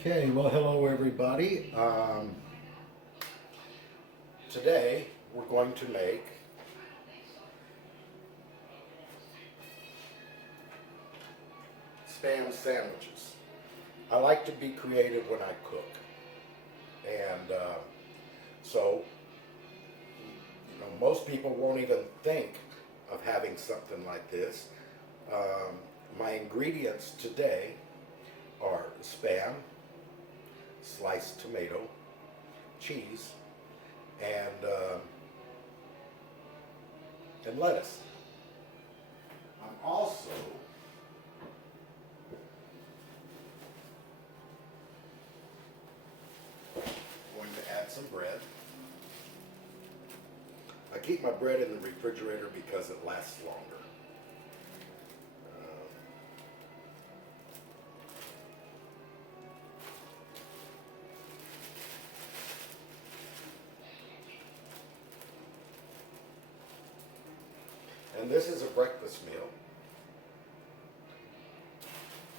Okay, well, hello everybody. Today we're going to make Spam sandwiches. I like to be creative when I cook, and so most people won't even think of having something like this. My ingredients today are Spam, sliced tomato, cheese, and lettuce. I'm also going to add some bread. I keep my bread in the refrigerator because it lasts longer. And this is a breakfast meal.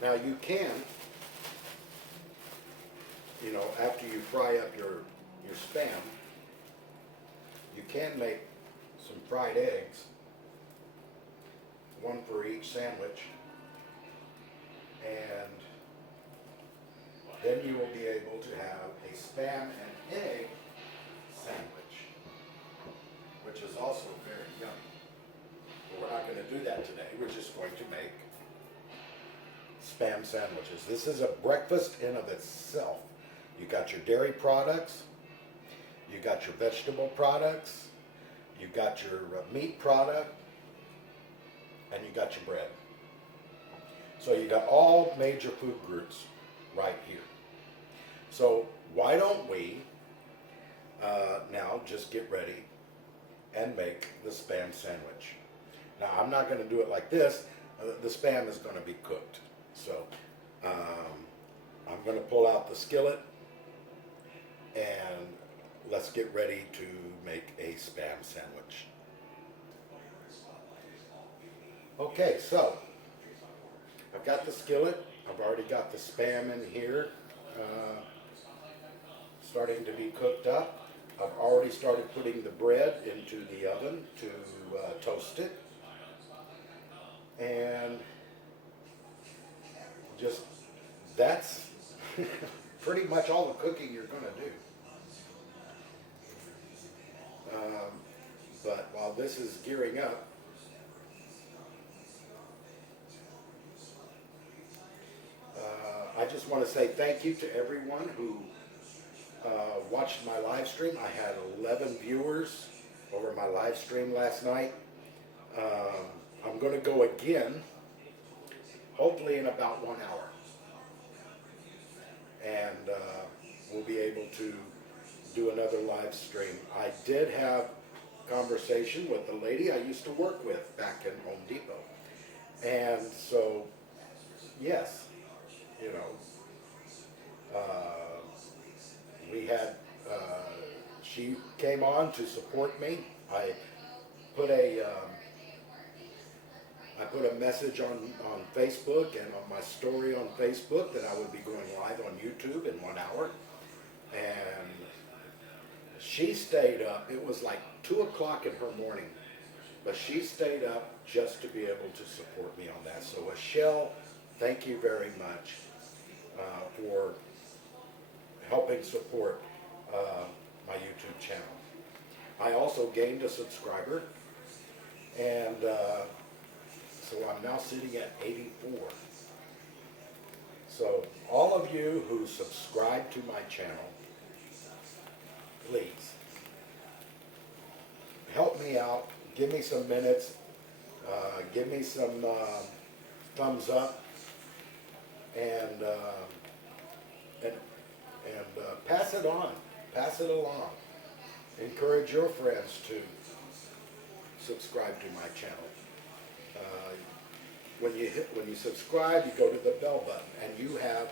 Now you can, after you fry up your Spam, you can make some fried eggs, one for each sandwich, and then you will be able to have a Spam and egg sandwich, which is also very yummy. But we're not going to do that today. We're just going to make Spam sandwiches. This is a breakfast in of itself. You got your dairy products, you got your vegetable products, you got your meat product, and you got your bread. So you got all major food groups right here. So why don't we now just get ready and make the Spam sandwich. Now I'm not going to do it like this. The Spam is going to be cooked. So I'm going to pull out the skillet and let's get ready to make a Spam sandwich. Okay, so I've got the skillet. I've already got the Spam in here starting to be cooked up. I've already started putting the bread into the oven to toast it. And just that's pretty much all the cooking you're going to do. But while this is gearing up, I just want to say thank you to everyone who watched my live stream. I had 11 viewers over my live stream last night. I'm going to go again, hopefully in about 1 hour. And we'll be able to do another live stream. I did have conversation with the lady I used to work with back in Home Depot. And so, yes, we had, she came on to support me. I put a message on Facebook and on my story on Facebook that I would be going live on YouTube in 1 hour. And she stayed up. It was like 2 o'clock in her morning, but she stayed up just to be able to support me on that. So Michelle, thank you very much for helping support my YouTube channel. I also gained a subscriber, and so I'm now sitting at 84. So all of you who subscribe to my channel, please help me out. Give me some minutes. Give me some thumbs up, and pass it on. Pass it along. Encourage your friends to subscribe to my channel. When you subscribe, you go to the bell button, and you have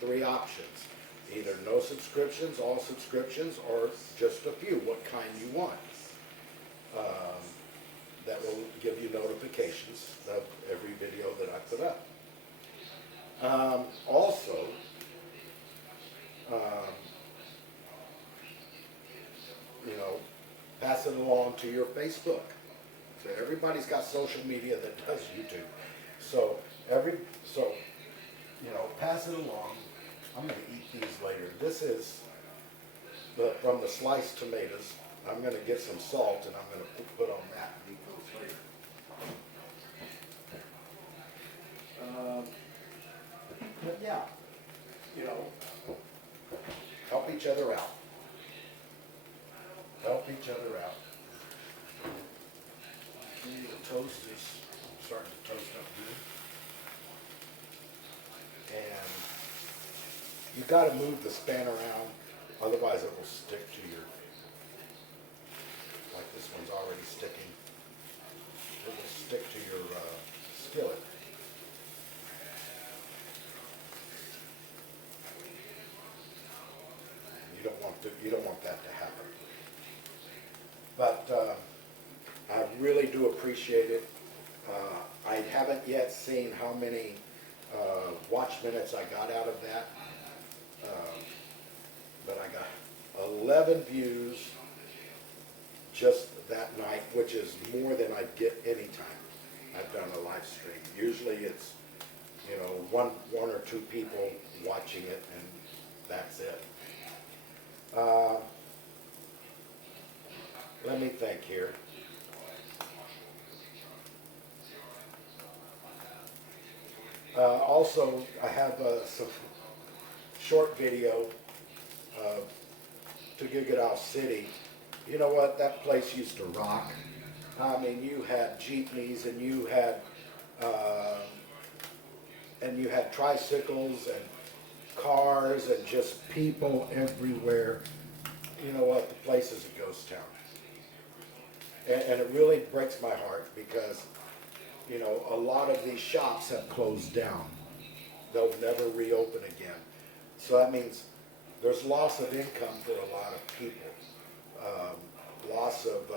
3 options. Either no subscriptions, all subscriptions, or just a few, what kind you want. That will give you notifications of every video that I put up. Also, to your Facebook. So everybody's got social media that does YouTube. So pass it along. I'm going to eat these later. This is from the sliced tomatoes. I'm going to get some salt and I'm going to put on that and eat those later. But yeah, help each other out. Help each other out. Okay, the toast is starting to toast up good. And you got to move the span around, otherwise it will stick to your, like this one's already sticking. It will stick to your skillet. You don't want that to happen. But I really do appreciate it. I haven't yet seen how many watch minutes I got out of that. But I got 11 views just that night, which is more than I get any time I've done a live stream. Usually it's, one or two people watching it and that's it. Let me think here. Also, I have some short video to Gigadal City. You know what? That place used to rock. I mean, you had jeepneys and you had tricycles and cars and just people everywhere. You know what? The place is a ghost town. And it really breaks my heart because, a lot of these shops have closed down. They'll never reopen again. So that means there's loss of income for a lot of people. Loss of,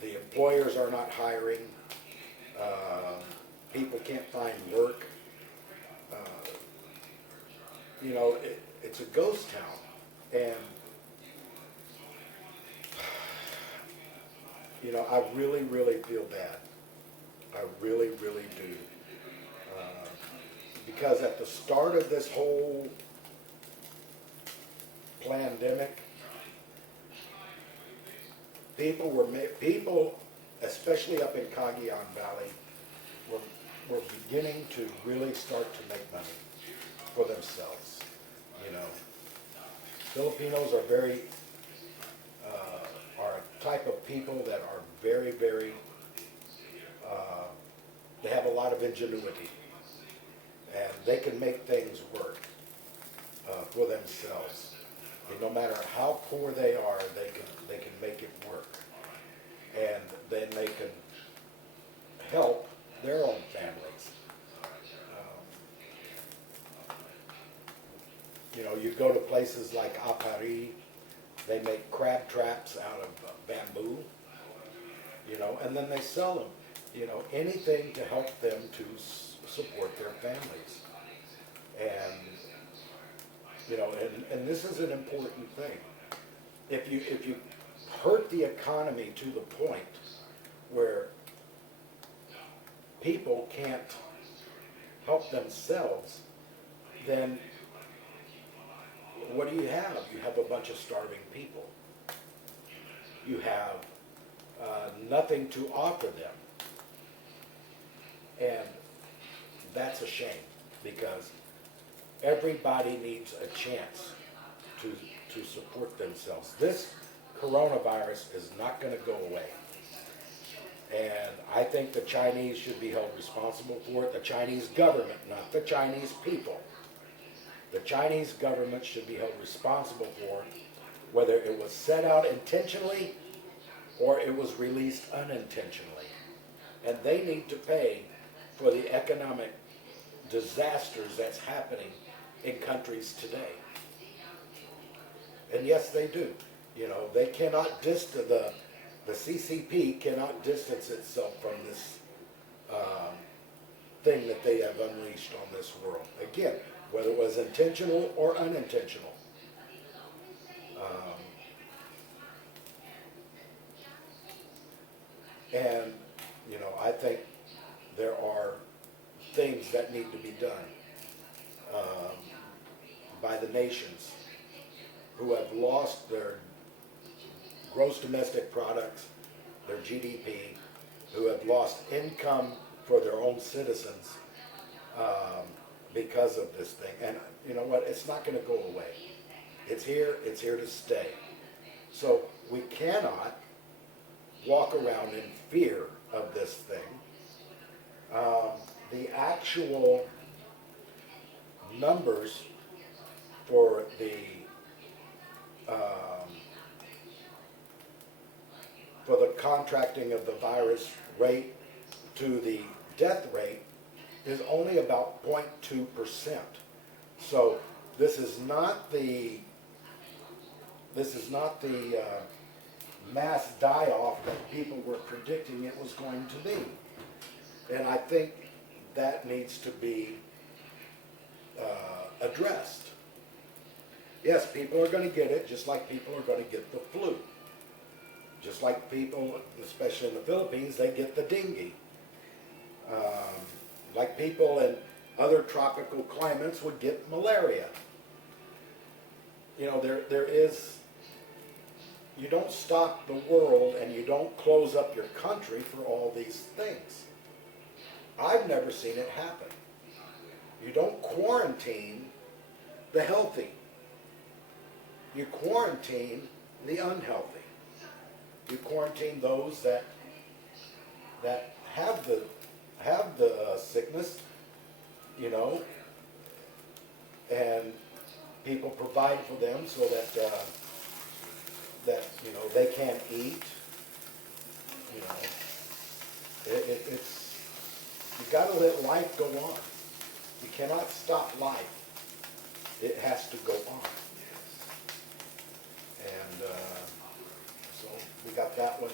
the employers are not hiring. People can't find work. It's a ghost town. And, I really, really feel bad. I really, really do. Because at the start of this whole pandemic, people, especially up in Cagayan Valley, were beginning to really start to make money for themselves. Filipinos are are a type of people that are very, very, they have a lot of ingenuity. And they can make things work for themselves. And no matter how poor they are, they can make it work. And then they can help their own families. You go to places like Apari, they make crab traps out of bamboo, and then they sell them. Anything to help them to support their families. And, and this is an important thing. If you hurt the economy to the point where people can't help themselves, then what do you have? You have a bunch of starving people. You have nothing to offer them. And that's a shame because everybody needs a chance to support themselves. This coronavirus is not going to go away. And I think the Chinese should be held responsible for it. The Chinese government, not the Chinese people. The Chinese government should be held responsible for whether it was set out intentionally or it was released unintentionally. And they need to pay for the economic disasters that's happening in countries today. And yes, they do. They cannot the CCP cannot distance itself from this thing that they have unleashed on this world. Again, whether it was intentional or unintentional. that need to be done by the nations who have lost their gross domestic products, their GDP, who have lost income for their own citizens because of this thing. And you know what? It's not going to go away. It's here to stay. So we cannot walk around in fear of this thing. The actual numbers for the contracting of the virus rate to the death rate is only about 0.2%. So this is not the mass die-off that people were predicting it was going to be. And I think that needs to be addressed. Yes, people are going to get it, just like people are going to get the flu. Just like people, especially in the Philippines, they get the dengue. Like people in other tropical climates would get malaria. You know, there is, you don't stop the world and you don't close up your country for all these things. I've never seen it happen. You don't quarantine the healthy. You quarantine the unhealthy. You quarantine those that have the sickness, you know, and people provide for them so that you know they can't eat. You know, it's you got to let life go on. You cannot stop life. It has to go on. And so we got that one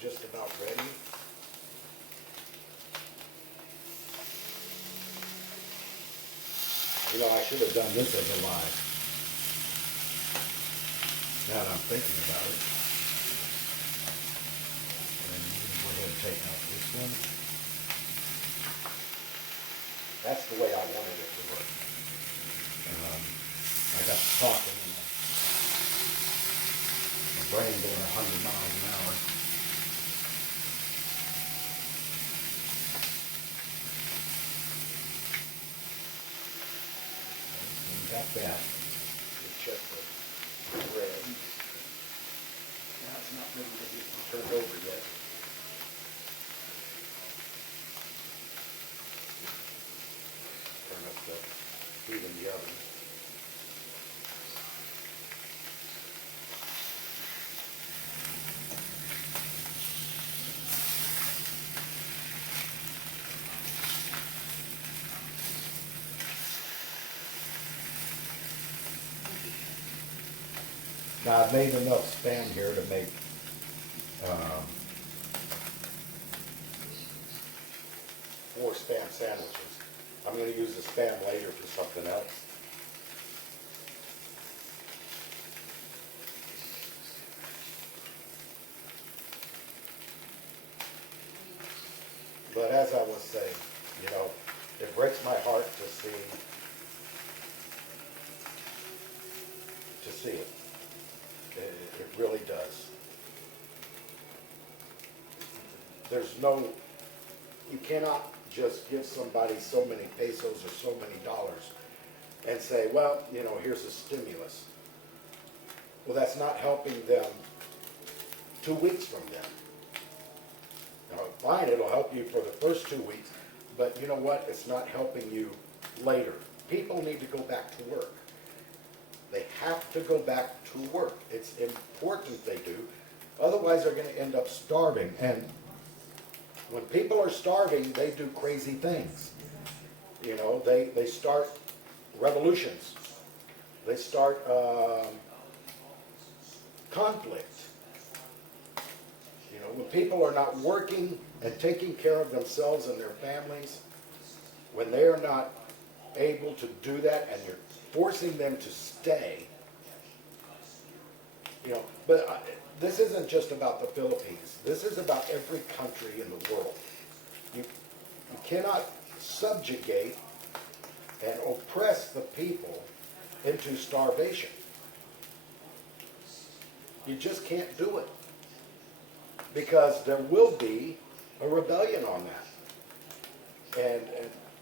just about ready. You know, I should have done this as a live. Now that I'm thinking about it. And go ahead and take out this one. That's the way I wanted it to work. I got to talking and my brain going 100 miles an hour. So we got that. We check the red. Now it's not ready to be turned over yet. Turn up the heat in the oven. Now I've made enough Spam here to make 4 Spam sandwiches. I'm going to use the Spam later for something else. But as I was saying, you know, it breaks my heart to see it. It really does. You cannot just give somebody so many pesos or so many dollars and say, well, you know, here's a stimulus. Well, that's not helping them 2 weeks from then. Now, fine, it'll help you for the first 2 weeks, but you know what? It's not helping you later. People need to go back to work. They have to go back to work. It's important they do. Otherwise, they're going to end up starving. And when people are starving, they do crazy things. You know, they start revolutions. They start conflict. You know, when people are not working and taking care of themselves and their families, when they are not able to do that and you're forcing them to stay, you know, but this isn't just about the Philippines. This is about every country in the world. You cannot subjugate and oppress the people into starvation. You just can't do it, because there will be a rebellion on that. And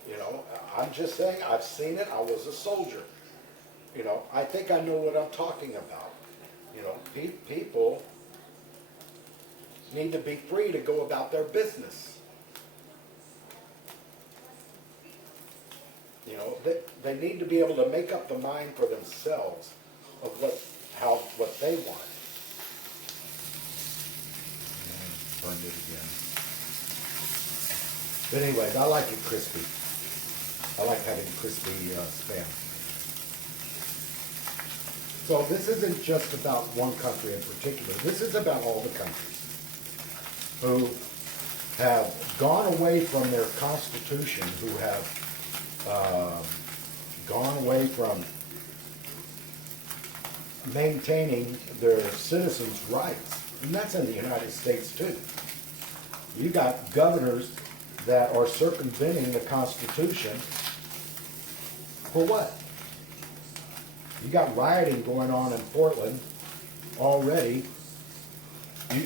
you know, I'm just saying, I've seen it. I was a soldier. You know, I think I know what I'm talking about. You know, people need to be free to go about their business. You know, they need to be able to make up the mind for themselves of what they want. Burned it again. But anyways, I like it crispy. I like having crispy Spam. So this isn't just about one country in particular. This is about all the countries who have gone away from their constitution, who have gone away from maintaining their citizens' rights. And that's in the United States too. You got governors that are circumventing the Constitution. For what? You got rioting going on in Portland already.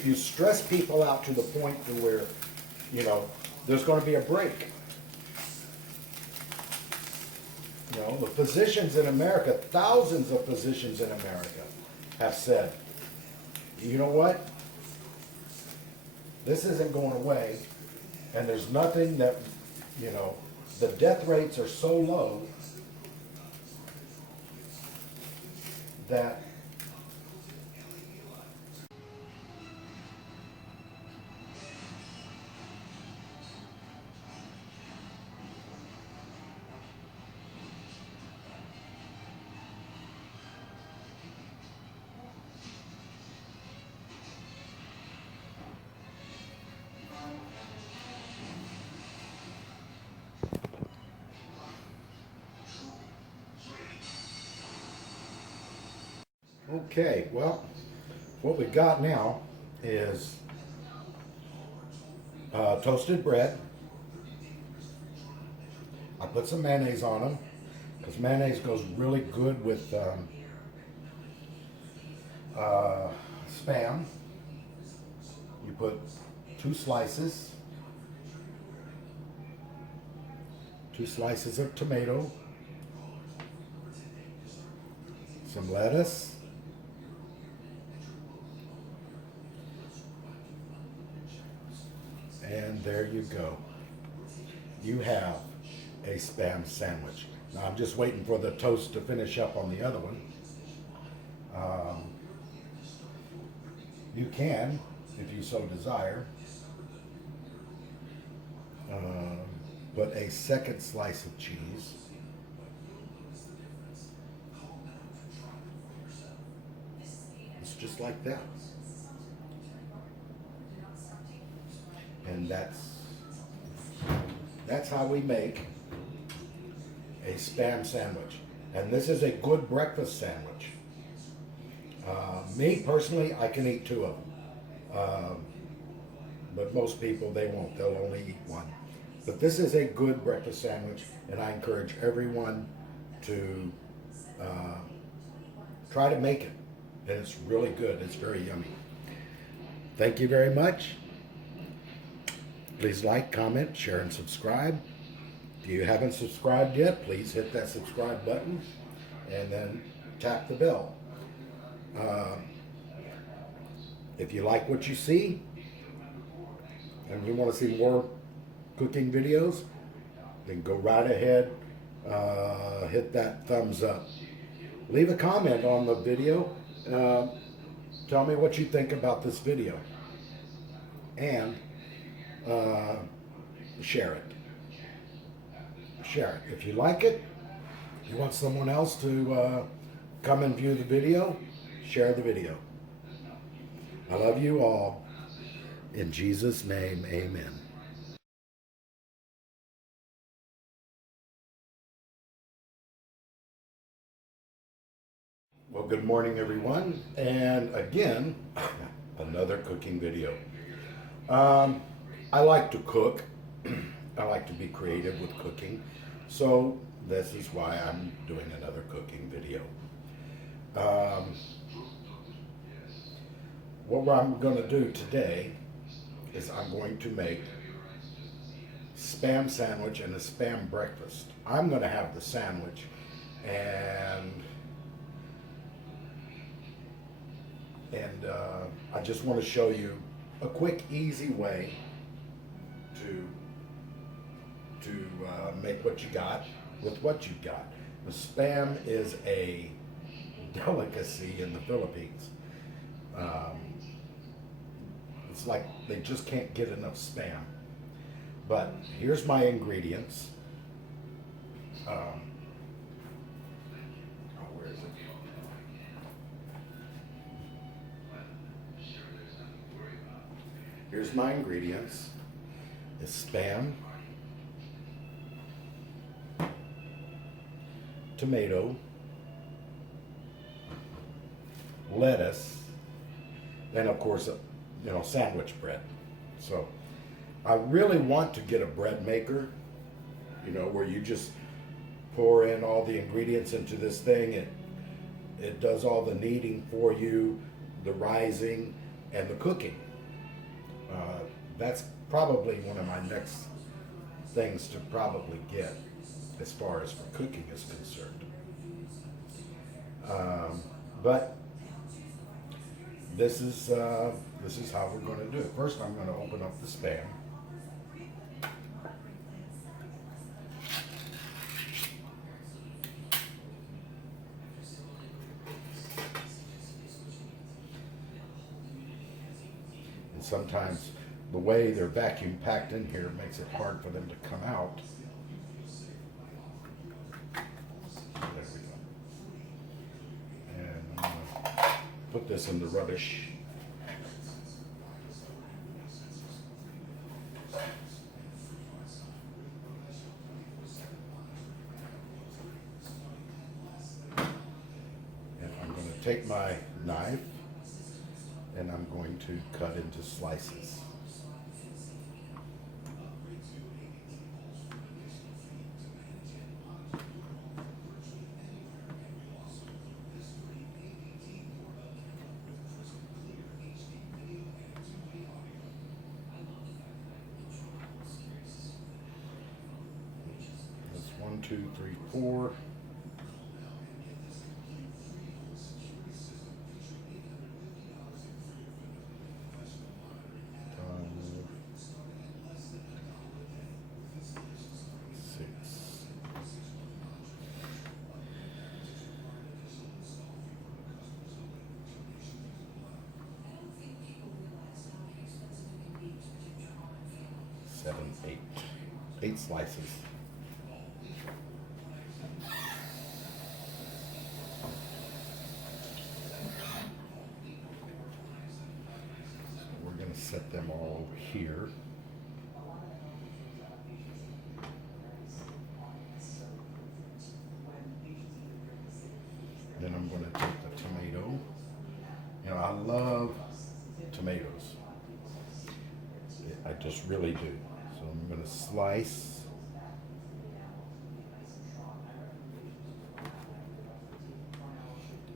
You stress people out to the point to where, you know, there's going to be a break. You know, the physicians in America, thousands of physicians in America have said, you know what? This isn't going away, and there's nothing that, you know, the death rates are so low that okay, well, what we got now is toasted bread. I put some mayonnaise on them because mayonnaise goes really good with Spam. You put 2 slices of tomato, some lettuce, and there you go. You have a Spam sandwich. Now I'm just waiting for the toast to finish up on the other one. You can, if you so desire, put a second slice of cheese. It's just like that. And that's how we make a Spam sandwich. And this is a good breakfast sandwich. Me personally, I can eat 2 of them. But most people, they won't. They'll only eat 1. But this is a good breakfast sandwich, and I encourage everyone to try to make it. And it's really good. It's very yummy. Thank you very much. Please like, comment, share, and subscribe. If you haven't subscribed yet, please hit that subscribe button and then tap the bell. If you like what you see and you want to see more cooking videos, then go right ahead, hit that thumbs up. Leave a comment on the video. Tell me what you think about this video. And share it. Share it. If you like it, you want someone else to come and view the video, share the video. I love you all. In Jesus' name, amen. Well, good morning, everyone. And again, another cooking video. I like to cook. I like to be creative with cooking. So this is why I'm doing another cooking video. Um, what I'm going to do today is I'm going to make spam sandwich and a spam breakfast. I'm going to have the sandwich, and I just want to show you a quick, easy way to make what you got with what you got. The spam is a delicacy in the Philippines. It's like they just can't get enough spam. But here's my ingredients. Where is it? Here's my ingredients. It's spam, tomato, lettuce, and of course, sandwich bread. So I really want to get a bread maker, where you just pour in all the ingredients into this thing. It does all the kneading for you, the rising, and the cooking. That's probably one of my next things to probably get as far as for cooking is concerned. But this is how we're going to do it. First, I'm going to open up the spam. And sometimes the way they're vacuum packed in here makes it hard for them to come out. There we go. And I'm going to put this in the rubbish. And I'm going to take my knife and I'm going to cut into slices. That's 1, 2, 3, 4. Seven, eight slices. We're going to set them all here. Then I'm going to take the tomato. I love tomatoes. I just really do. So I'm going to slice.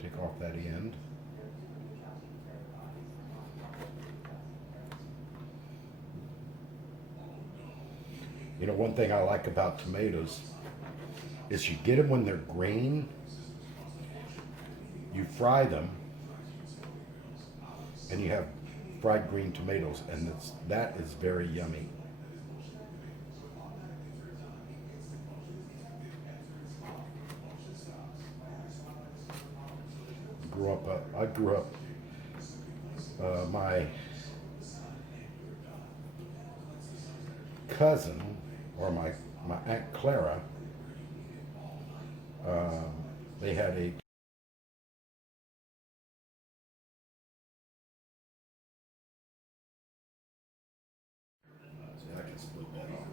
Take off that end. One thing I like about tomatoes is you get them when they're green, you fry them, and you have fried green tomatoes, and that is very yummy. I grew up, my cousin, or my Aunt Clara, they had a I can split that off.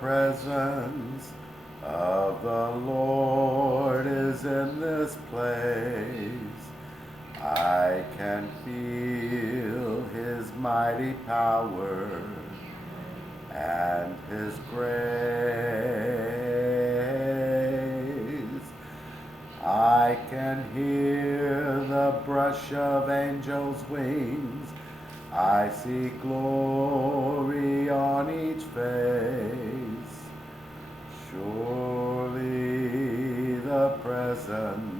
presence of the Lord is in this place. I can feel His mighty power and His grace. I can hear the brush of angels' wings. I see glory on each face. Surely the presence